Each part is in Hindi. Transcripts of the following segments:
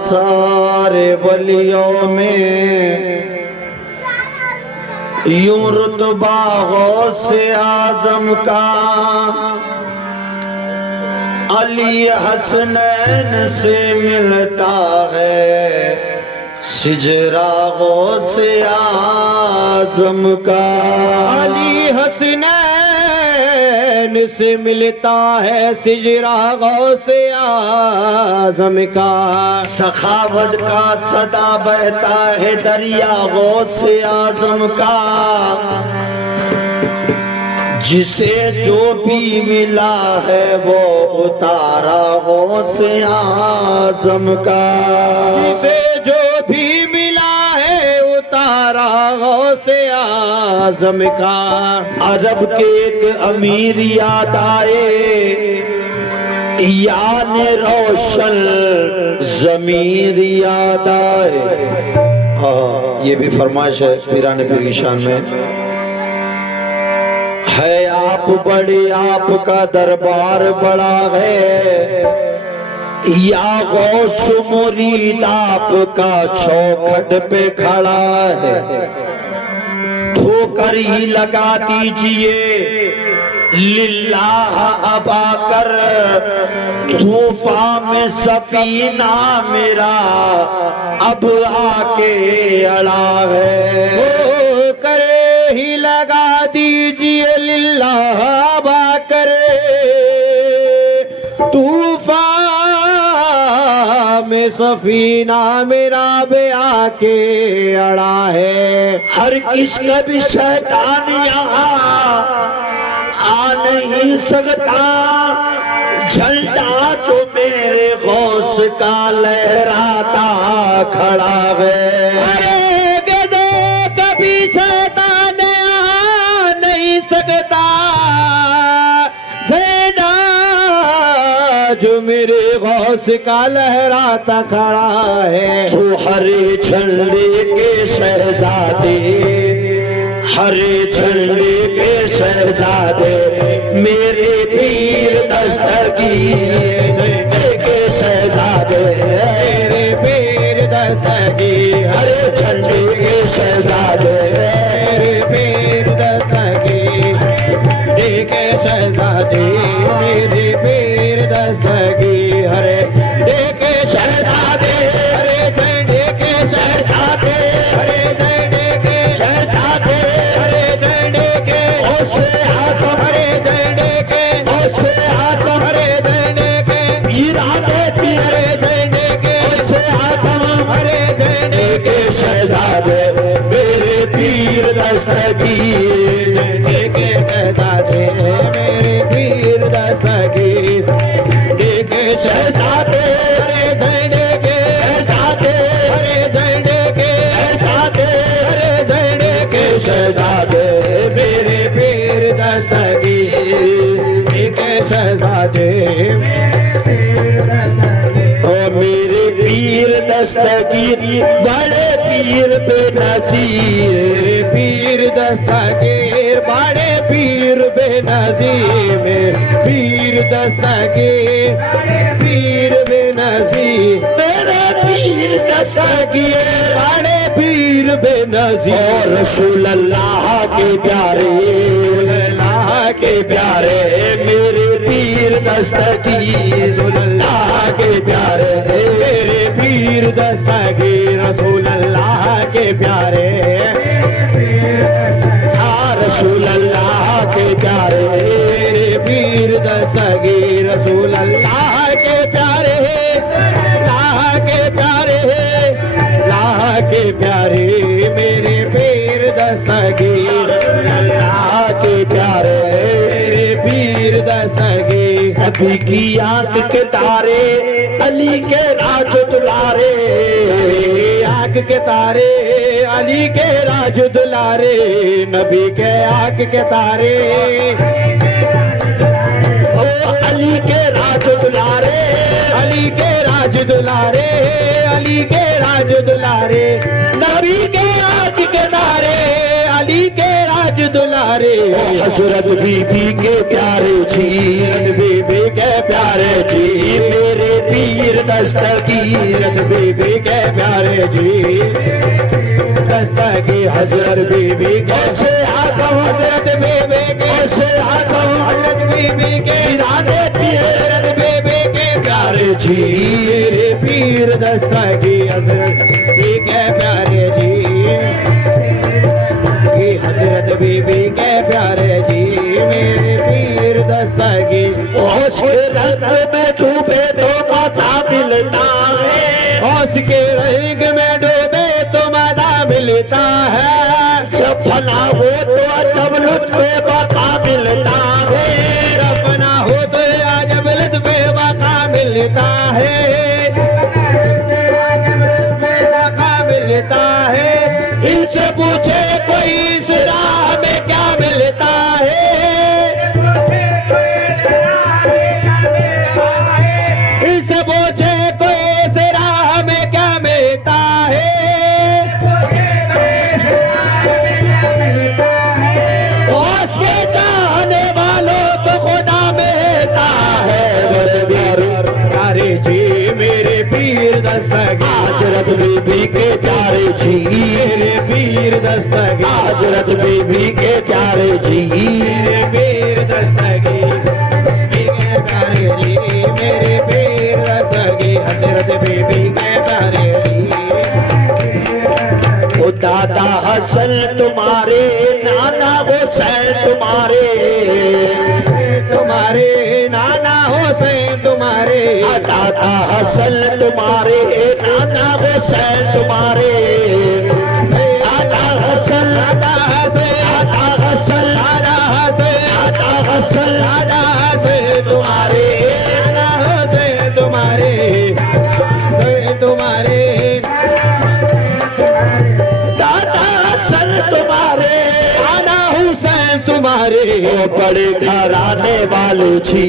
सारे वलियों में यूं रुतबा गौसे आजम का अली हसनैन से मिलता है सिजरा गौसे आजम का। अली हसनैन से मिलता है सिजरा गौसे आजम का। सखावत का सदा बहता है दरिया गौसे आजम का। जिसे जो भी मिला है वो उतारा गौसे आजम का। जिसे जो भी मिला है उतारा गौसे आजम का। अरब के एक अमीर याद आए यान रोशन जमीर याद आए। हाँ, ये भी फरमाइश है पीराने पीर की शान में है। आप बड़े आपका दरबार बड़ा है या गौस मुरीद आपका चौखट पे खड़ा है। ठोकर ही लगा दीजिए लिल्लाह अबा कर तूफान में सफीना मेरा अब आके अड़ा है। ठोकर ही लगा दीजिए लिल्लाह अबा करे तूफान में सफीना मेरा बे आके अड़ा है। हर किसका भी शैतान यहाँ आ नहीं सकता। झंडा जो मेरे गौस का लहराता खड़ा है। अरे गधे कभी शैतान आ नहीं सकता। झंडा जो मेरे गौस का लहराता खड़ा है। तो हरे झंडे के शहजादे हरे झंडे के शहजादे मेरे पीर दस्तगीर के शहजादे मेरे पीर दस्तगीर। हरे झंडे के शहजादे मेरे पीर दस्तगीर के शहजादे मेरे पीर दस्तगीर। हरे के शहजादे हरे झंडे के शहजादे हरे झंडे के शहजादे हरे झंडे के गौसे आजम हरे झंडे के गौसे आजम हरे झंडे के पीराने पीर हरे झंडे के गौसे आजम हरे झंडे के शहजादे मेरे पीर दस्तगीर के शहजादे मेरे पीर दस्तगीर के शहजादे हरे झंडे के शहजादे हरे झंडे के शहजादे हरे झंडे के शहजादे मेरे पीर दस्तगीर के शहजादे ओ मेरे पीर दस्तगीर बड़े पीर बेनज़ीर मेरे पीर दस्तगीर बड़े पीर बेनज़ीर मेरे पीर दस्तगीर पीर बेनज़ीर मेरे पीर दस्तगीर बड़े पीर बेनज़ीर। और रसूल अल्लाह के प्यारे अल्लाह के प्यारे मेरे पीर दस्तगीर अल्लाह के प्यारे मेरे पीर दस्तगीर रसूल अल्लाह के प्यारे रसूल अल्लाह के प्यारे मेरे पीर दस्तगीर रसूल अल्लाह के प्यारे अल्लाह के प्यारे अल्लाह के प्यारे मेरे पीर दस्तगीर अल्लाह के प्यारे मेरे पीर दस्तगीर। नबी की आंख के तारे अली के राज दुलारे आंख के तारे अली के राज दुलारे नबी के आंख के तारे ओ अली के राज दुलारे अली के राज दुलारे अली के राज दुलारे नबी के आंख के तारे अली के राज दुलारे। हजरत बीबी के प्यारे जी बीबी के प्यारे जी मेरे पीर दस्तगीर हजरत बीबी के प्यारे जी दस्तगी हजरत बीबी के से आजम हजरत बीबी के से आजम हजरत बीबी के राने पीर हजरत बीबी के प्यारे जी मेरे पीर दस्तगी हजरत बीबी के प्यारे जी हजरत बीबी के प्यारे जी मेरे पीर दस्तगी होश के रंग में डूबे तो मजा मिलता है होश के रंग में डूबे तो मजा मिलता है जब फना हो तो जब लुत्फ बका मिलता है अपना हो तो अजब लुत्फ बका मिलता है मिलता है इनसे पूछे कोई इस राह में क्या मिलता है इनसे पूछे कोई इस राह में क्या मिलता है होश के चाहने वालों को खुदा मिलता है प्यारे जी मेरे पीर दस्तगी हजरत बीबी के प्यारे जी मेरे पीर दस्तगी हजरत बीबी के प्यारे जी मेरे पीर दस्तगी मेरे प्यारे जी मेरे पीर दस्तगी हजरत बीबी के प्यारे जी ओ दादा हसन तुम्हारे नाना हुसैन तुम्हारे तुम्हारे नाना हुसैन तुम्हारे दादा हसन तुम्हारे नाना हुसैन तुम्हारे दादा हसन दादा हसन दादा हसन दादा हसन दादा हसन दादा हसन तुम्हारे नाना हुसैन तुम्हारे तुम्हारे दादा हसन तुम्हारे नाना हुसैन तुम्हारे ओ बड़े घराने वाले जी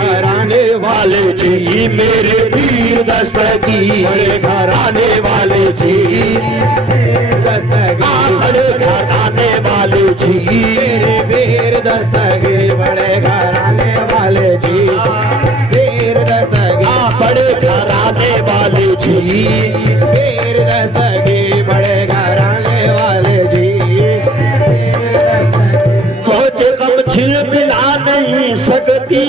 घराने वाले जी मेरे पीर दस्तगी बड़े घराने वाले जी दस्तगी बड़े घराने वाले जी मेरे वीर दस्तगी बड़े घराने वाले जी वीर दस्तगी बड़े घराने वाले जी वीर दस्तगी बड़े घराने वाले जी मौज गम छिल मिला नहीं सकती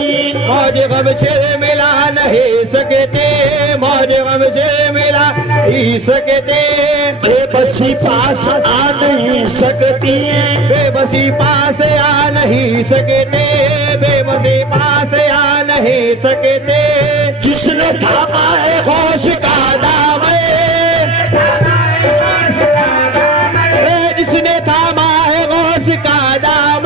मौज गम से मिला नहीं सकते मौज गम से मिला नहीं सकते बेबसी पास आ नहीं सकती बेबसी पास आ नहीं सकते बेबसी पास आ नहीं सकते जिसने थामा है होश का दाम जिसने थामा है होश का दाम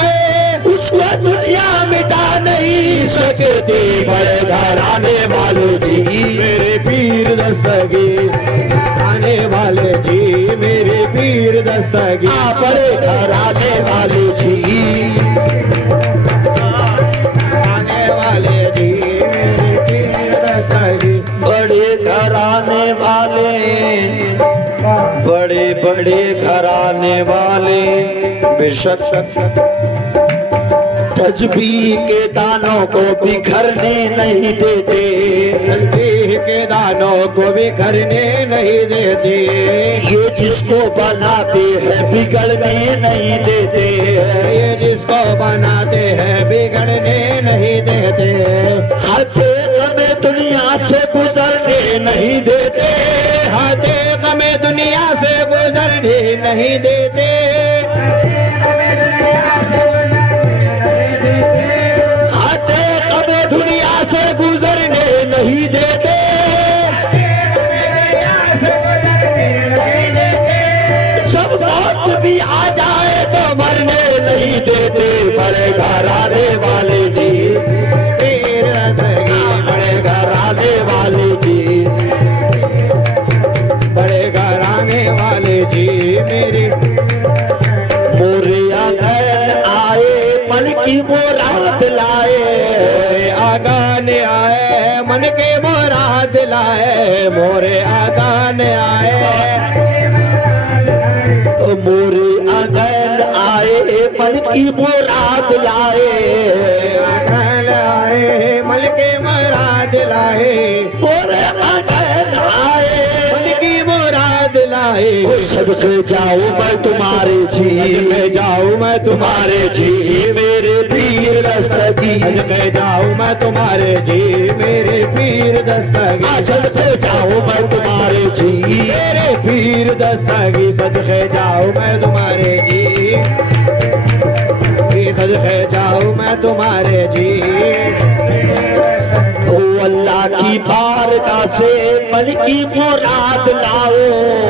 उसको दुनिया मिटा नहीं सकते बड़े घराने वाले जी मेरे पीर दस्तगी आने वाले जी मेरे पीर दस्तगी बड़े घराने वाले जी आने वाले जी मेरे पीर दस्तगी बड़े घराने वाले बड़े बड़े घराने वाले बेशक तस्बीह के दानों को बिखरने नहीं देते तस्बीह के दानों को बिखरने नहीं देते ये जिसको बनाते हैं बिगड़ने नहीं देते ये जिसको बनाते हैं बिगड़ने नहीं देते हक़ीक़त में दुनिया से गुजरने नहीं देते हक़ीक़त में दुनिया से गुजरने नहीं देते हक़ीक़त में दुनिया से गुजरने नहीं देते जब मौत भी आ जाए तो मरने नहीं देते बड़े घराने वाले जी बड़े घराने वाले जी बड़े घराने वाले जी मेरे मोरिया घर आए मन की मुराद लाए आगान आए मन के मुराद लाए मोरे आगान आए मोरे आंगन आए मन की मुराद लाए आगान आए मन के मुराद लाए, मोरे अगन आए, मन की मुराद लाए। सदके जाऊं मैं तुम्हारे जी, सदके जाऊं मैं तुम्हारे जी मेरे पीर दस्तगी, सदके जाऊं मैं तुम्हारे जी मेरे पीर दस्तगी, सदके जाऊं मैं तुम्हारे जी मेरे पीर दस्तगी। सदके जाऊं मैं तुम्हारे जी, सदके जाऊं मैं तुम्हारे जी। ओ अल्लाह की बारगाह से मन की मुराद लाओ,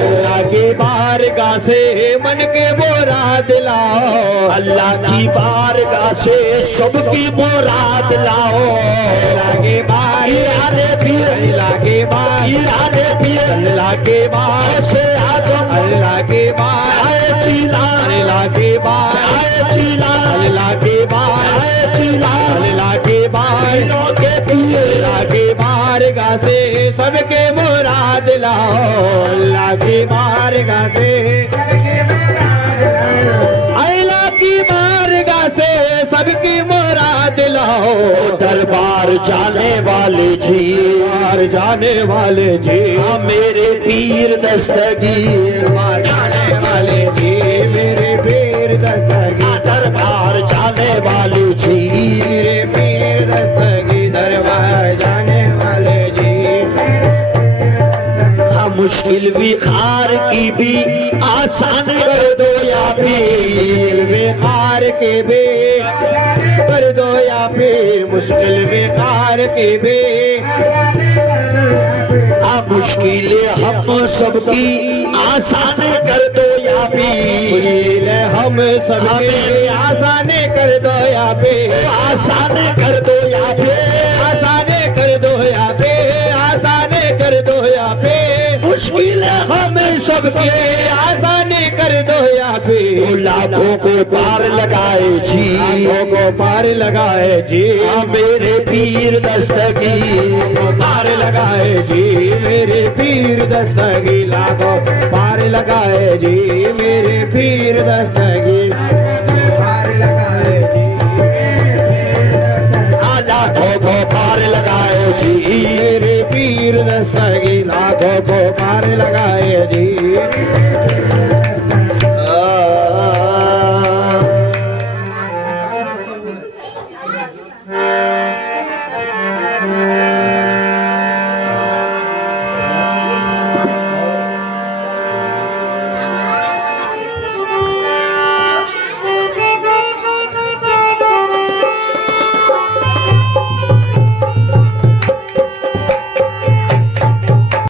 अल्लाह की बारगाह से मन के मुराद लाओ, अल्लाह की बारगाह से सबकी मुराद लाओ। अल्लाह के बार ईराने पीर, अल्लाह के बार ईराने पीर, अल्लाह के बार से आजम, अल्लाह के बार चाहे चीला, अल्लाह के बार चाहे चीला, अल्लाह के बार चाहे चीला, अल्लाह के बार पीरों के पीर, अल्लाह के बारगाह से सबके मुराद लाओ, अल्लाह की बारगाह से अल्लाह की बारगाह से सबकी मुराद लाओ। दरबार जाने वाले जी, दरबार जाने वाले जी हाँ मेरे पीर दस्तगीर, जाने वाले जी मेरे पीर दस्तगी, दरबार जाने वाले जी मेरे पीर दस्तगी, दरबार जाने वाले जी। हाँ मुश्किल भी खार की भी आसान कर दो या पीर, बेकार के बे कर दो या फिर मुश्किल बेकार के बे। मुश्किलें हम सबकी आसान कर दो या पीर, मुश्किल हम सबके आसान कर दो या पे, आसान कर दो या फिर आसान कर दो या पे, आसान कर दो या पे। मुश्किलें हम सबके आसान कर दो या पे, लाखों को पार लगाए जी, लाखों को पार लगाए जी हाँ मेरे पीर दस्तगीर, पार लगाए जी मेरे पीर दस्तगी, लाखों पार लगाए जी मेरे पीर दस्तगी, पार लगाए जी लाखों को पार लगाए जी मेरे पीर दस्तगी, लाखों को पार लगाए जी।